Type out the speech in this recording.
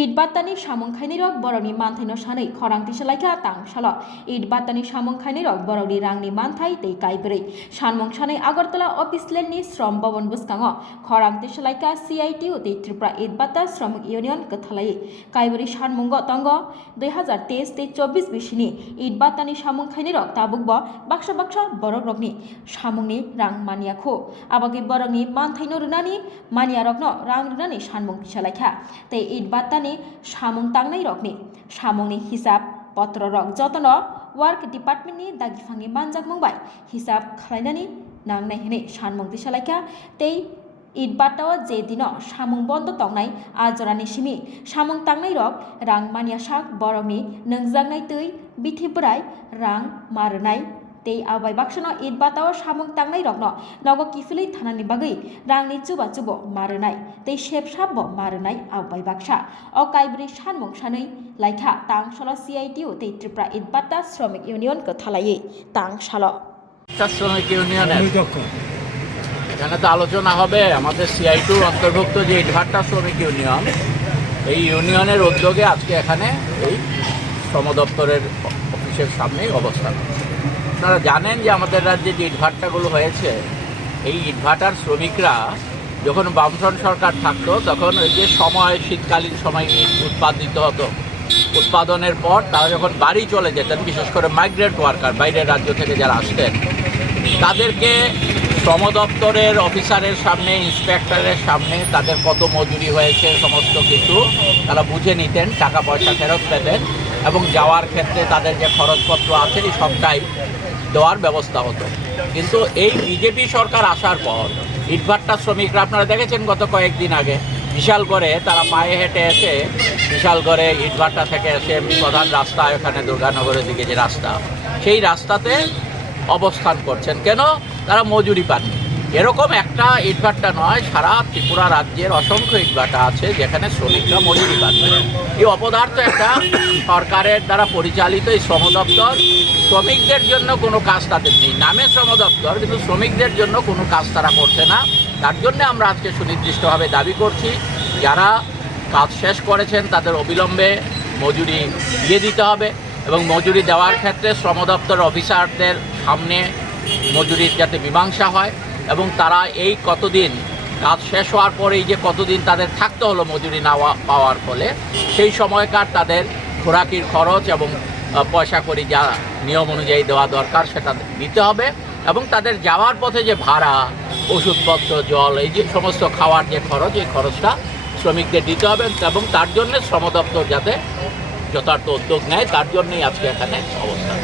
ইট বাত্তানি সামংখাইনি rock বরনি মানথাইनो सानै खरांथि सलायखा तां सल इट बात्तानि सामंखाइनि रक बरनि रांनि मानथाइ तै काइब्रै सानमं सानै आगरतला अफिस लेननि श्रम भवन बुस्काङो खरांथि सलायखा CITU तै त्रिपुरा इट बात्ता श्रमिक इउनियन कथालायै काइब्रै सानमंग तंग 2023 तै 24 बिसिनि इट बात्तानि सामंखाइनि रक ताबुकब बाक्सा बरक रकनि सामंनि रां मानियाखौ आबागै बरकनि मानथाइनो रुनानि मानिया रकनो रां रुनानि सानमं सलायखा तै it बात्ता सामung tangnai rokni samungni hisab पत्र रक जतन वार्क डिपार्टमेंटनि दागिफांनि मानजाक मंबाय हिसाब खालायनानि नांनाय हनै सानमंति सलायखा तै इट बात्ताओ जे दिनो सामुं बन्द तंनाय आजरानि सिमि सामुं तांनाय रक रां मानिया साक बरकनि नोंजांनाय तै बिथिबराय रां मारनाय तै आबाय बाक्सनो इट बात्ताओ सामुं तांनाय रकनो नगो किफिलै थानानि बागै रांनि चुबा मारनाय तै सेबसाब मारनाय आबाय बाक्सा अ काइब्रै सानमं सानै लाइखा तां सल CITU तै त्रिपुरा इट बात्ता श्रमिक इउनियन कथालायै तां सल শ্রমিক ইউনিয়নের এখানে তো আলোচনা হবে আমাদের CITUর অন্তর্ভুক্ত যে ইটভাটা শ্রমিক ইউনিয়ন এই ইউনিয়নের উদ্যোগে আজকে এখানে এই শ্রম দপ্তরের অফিসের সামনেই অবস্থান। আপনারা জানেন যে আমাদের রাজ্যে যে ইটভাটাগুলো হয়েছে এই ইটভাটার শ্রমিকরা যখন বামফ্রন্ট সরকার থাকতো তখন ওই যে সময় শীতকালীন সময় ইট উৎপাদিত হতো, উৎপাদনের পর তারা যখন বাড়ি চলে যেতেন, বিশেষ করে মাইগ্রেন্ট ওয়ার্কার বাইরের রাজ্য থেকে যারা আসতেন তাদেরকে শ্রম দপ্তরের অফিসারের সামনে, ইন্সপেক্টরের সামনে তাদের কত মজুরি হয়েছে সমস্ত কিছু তারা বুঝে নিতেন, টাকা পয়সা ফেরত পেতেন এবং যাওয়ার ক্ষেত্রে তাদের যে খরচপত্র আছে এই সবটাই দেওয়ার ব্যবস্থা হতো। কিন্তু এই বিজেপি সরকার আসার পর ইটভাটা শ্রমিকরা আপনারা দেখেছেন গত কয়েকদিন আগে বিশাল করে তারা পায়ে হেঁটে এসে বিশাল করে ইটভাটা থেকে এসে প্রধান রাস্তা এখানে দুর্গানগরের দিকে যে রাস্তা সেই রাস্তাতে অবস্থান করছেন। কেন? তারা মজুরি পাননি। এরকম একটা ইটভাটা নয়, সারা ত্রিপুরা রাজ্যের অসংখ্য ইটভাটা আছে যেখানে শ্রমিকরা মজুরি পাচ্ছে। এই অপদার্থ একটা সরকারের দ্বারা পরিচালিত এই শ্রম দপ্তর শ্রমিকদের জন্য কোনো কাজ তাদের নেই, নামে শ্রম দপ্তর কিন্তু শ্রমিকদের জন্য কোনো কাজ তারা করছে না। তার জন্য আমরা আজকে সুনির্দিষ্টভাবে দাবি করছি যারা কাজ শেষ করেছেন তাদের অবিলম্বে মজুরি দিয়ে দিতে হবে এবং মজুরি দেওয়ার ক্ষেত্রে শ্রম দপ্তর অফিসারদের সামনে মজুরির যাতে মীমাংসা হয় এবং তারা এই কতদিন কাজ শেষ হওয়ার পরে এই যে কতদিন তাদের থাকতে হলো মজুরি না পাওয়ার ফলে সেই সময়কার তাদের খোরাকির খরচ এবং পয়সা করি যা নিয়ম অনুযায়ী দেওয়া দরকার সেটা দিতে হবে এবং তাদের যাওয়ার পথে যে ভাড়া, ওষুধপত্র, জল, এই যে সমস্ত খাওয়ার যে খরচ এই খরচটা শ্রমিকদের দিতে হবে এবং তার জন্য শ্রম দপ্তর যাতে যথার্থ উদ্যোগ নেয় তার জন্যই আজকে এখানে অবস্থান।